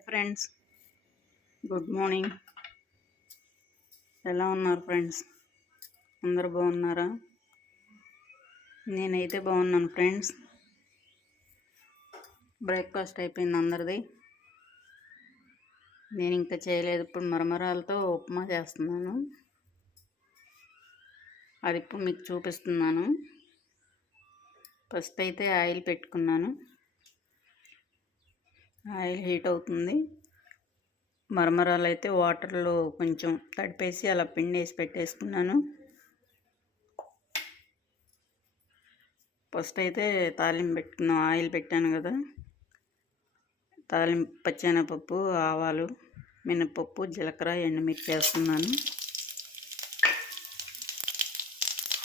Friends good morning ఎలా ఉన్నారు friends అందరు బాగున్నారా? నేనైతే బాగున్నాను ఫ్రెండ్స్ బ్రేక్ఫాస్ట్ అయిపోయింది అందరిది. నేను ఇంకా చేయలేదు ఇప్పుడు మరమరాలతో ఉప్మా చేస్తున్నాను. అది ఇప్పుడు మీకు చూపిస్తున్నాను. ఫస్ట్ అయితే ఆయిల్ పెట్టుకున్నాను. ఆయిల్ హీట్ అవుతుంది. మరమరాలు అయితే వాటర్లో కొంచెం తడిపేసి అలా పిండి వేసి పెట్టేసుకున్నాను. ఫస్ట్ అయితే తాలింపు పెట్టుకున్నాం. ఆయిల్ పెట్టాను కదా. తాలింపు పచ్చెనపప్పు ఆవాలు మినపప్పు జీలకర్ర ఎండుమిర్చి వేస్తున్నాను.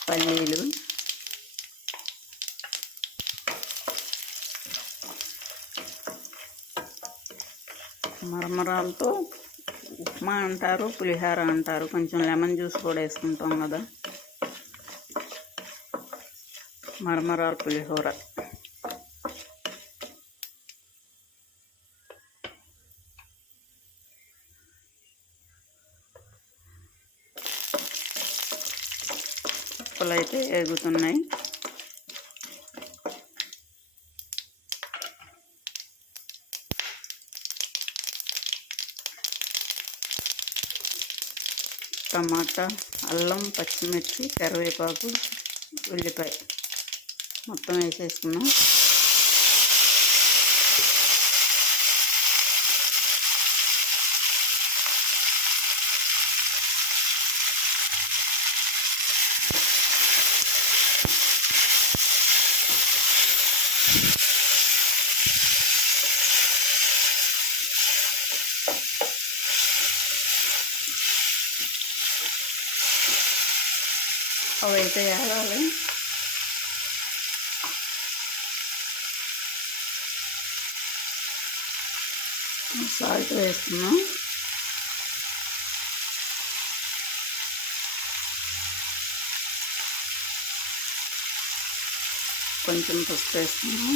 పల్లీలు. మరమరాలతో ఉప్మా అంటారు పులిహోర అంటారు. కొంచెం లెమన్ జ్యూస్ కూడా వేసుకుంటాం కదా. మరమరాల పులిహోర. ఉప్పులు అయితే ఎగుతున్నాయి. టమాటా అల్లం పచ్చిమిర్చి కరివేపాకు ఉల్లిపాయ. మొత్తం వేసేసుకున్నాం. అవైతే వేయాలి సాల్ట్ వేస్తున్నాం కొంచెం పసుపు వేస్తున్నాం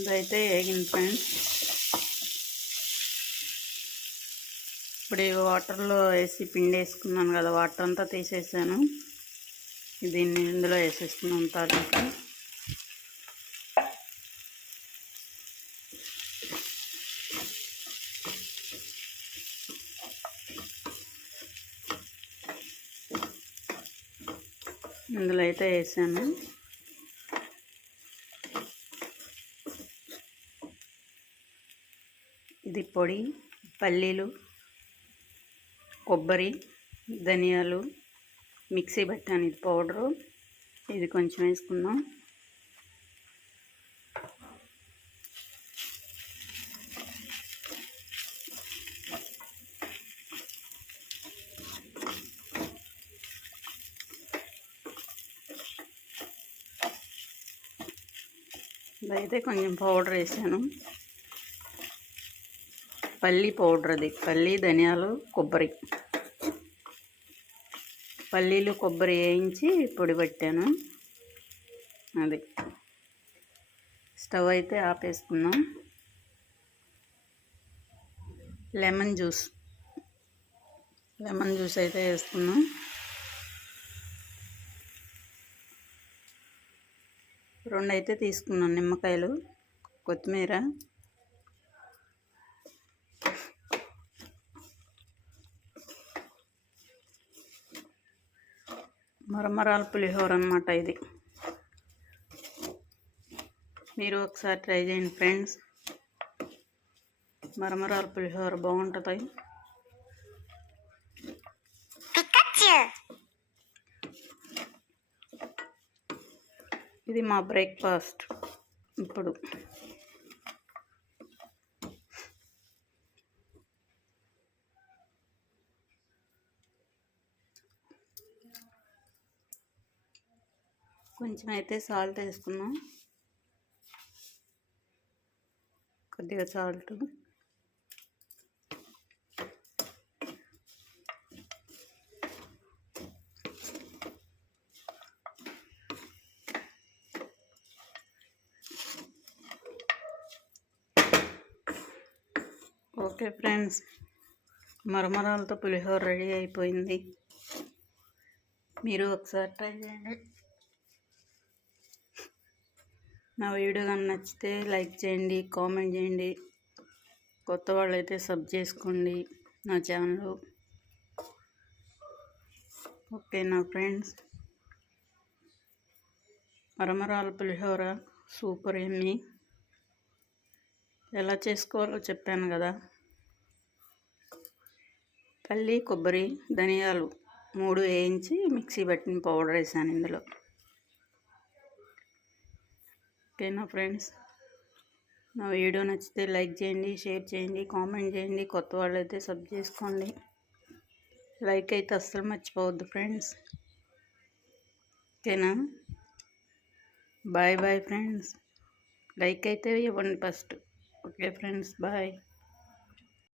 ఇదైతే వేగింది ఫ్రెండ్స్. ఇప్పుడు ఈ వాటర్లో వేసి పిండి వేసుకున్నాను కదా వాటర్ అంతా తీసేసాను. దీన్ని ఇందులో వేసేస్తున్నాను తాలింపు ఇందులో అయితే వేసాను. ఇది పొడి పల్లీలు కొబ్బరి ధనియాలు మిక్సీ పెట్టాను ఇది పౌడరు. ఇది కొంచెం వేసుకుందాం. ఇదైతే కొంచెం పౌడర్ వేసాను. పల్లి పౌడర్ అది. పల్లి ధనియాలు కొబ్బరి. పల్లీలు కొబ్బరి వేయించి పొడి పెట్టాను. అది. స్టవ్ అయితే ఆపేసుకుందాం. Lemon juice. లెమన్ జ్యూస్ అయితే వేసుకున్నాం రెండు అయితే తీసుకున్నాను నిమ్మకాయలు కొత్తిమీర. మరమరాల పులిహోర అనమాట ఇది. మీరు ఒకసారి ట్రై చేయండి ఫ్రెండ్స్. మరమరాల పులిహోర బాగుంటుంది. ఇది మా బ్రేక్ఫాస్ట్. ఇప్పుడు కొంచెం అయితే సాల్ట్ వేసుకున్నాం. కొద్దిగా సాల్ట్. ఓకే ఫ్రెండ్స్ మరమరాలతో పులిహోర రెడీ అయిపోయింది. మీరు ఒకసారి ట్రై చేయండి. నా వీడియో కానీ నచ్చితే లైక్ చేయండి కామెంట్ చేయండి. కొత్త వాళ్ళైతే సబ్ చేసుకోండి నా ఛానల్. ఓకే నా ఫ్రెండ్స్. మరమరాల పులిహోర సూపర్ ఎమ్మి ఎలా చేసుకోవాలో చెప్పాను కదా. పల్లి కొబ్బరి ధనియాలు మూడు వేయించి మిక్సీ పట్టిన పౌడర్ వేసాను ఇందులో. ఓకేనా ఫ్రెండ్స్? నా వీడియో నచ్చితే లైక్ చేయండి షేర్ చేయండి కామెంట్ చేయండి కొత్త వాళ్ళైతే సబ్ చేసుకోండి. లైక్ అయితే అస్సలు మర్చిపోవద్దు ఫ్రెండ్స్. ఓకేనా? Bye bye friends. లైక్ అయితే ఇవ్వండి ఫస్ట్. Okay friends bye.